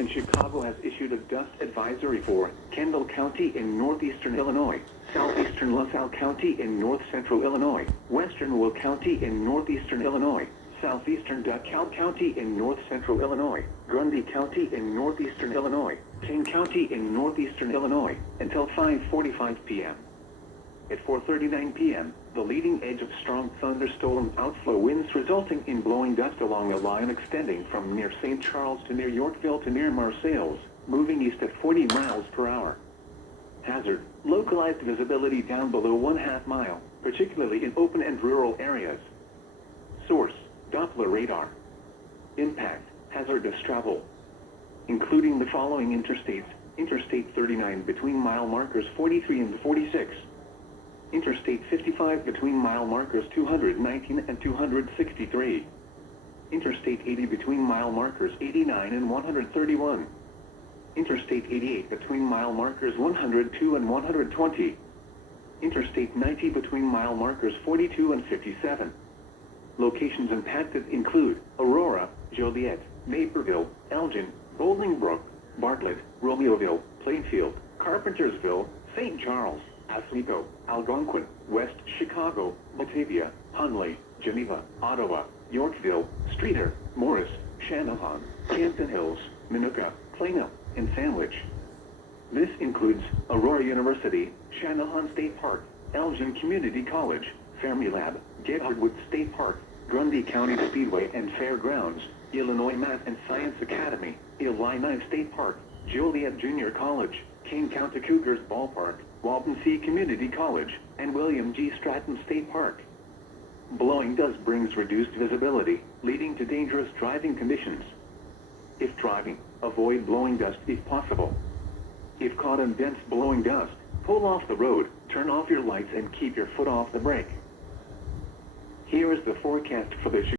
in Chicago has issued a dust advisory for Kendall County in northeastern Illinois, southeastern LaSalle County in north-central Illinois, western Will County in northeastern Illinois, southeastern DeKalb County in north-central Illinois, Grundy County in northeastern Illinois, Kane County in northeastern Illinois, until 5:45 p.m. At 4:39 p.m., the leading edge of strong thunderstorm outflow winds resulting in blowing dust along a line extending from near St. Charles to near Yorkville to near Marseilles, moving east at 40 miles per hour. Hazard: localized visibility down below 1/2 mile, particularly in open and rural areas. Source: Doppler radar. Impact: hazardous travel, including the following interstates: Interstate 39 between mile markers 43 and 46. Interstate 55 between mile markers 219 and 263. Interstate 80 between mile markers 89 and 131. Interstate 88 between mile markers 102 and 120. Interstate 90 between mile markers 42 and 57. Locations impacted include Aurora, Joliet, Naperville, Elgin, Bolingbrook, Bartlett, Romeoville, Plainfield, Carpentersville, St. Charles, Oswego, Algonquin, West Chicago, Batavia, Hunley, Geneva, Ottawa, Yorkville, Streator, Morris, Channahon, Campton Hills, Minooka, Plano, and Sandwich. This includes Aurora University, Channahon State Park, Elgin Community College, Fermilab, Gedhardwood State Park, Grundy County Speedway and Fairgrounds, Illinois Math and Science Academy, Illini State Park, Joliet Junior College, Kane County Cougars Ballpark, Waubonsee Community College, and William G. Stratton State Park. Blowing dust brings reduced visibility, leading to dangerous driving conditions. If driving, avoid blowing dust if possible. If caught in dense blowing dust, pull off the road, turn off your lights and keep your foot off the brake. Here is the forecast for the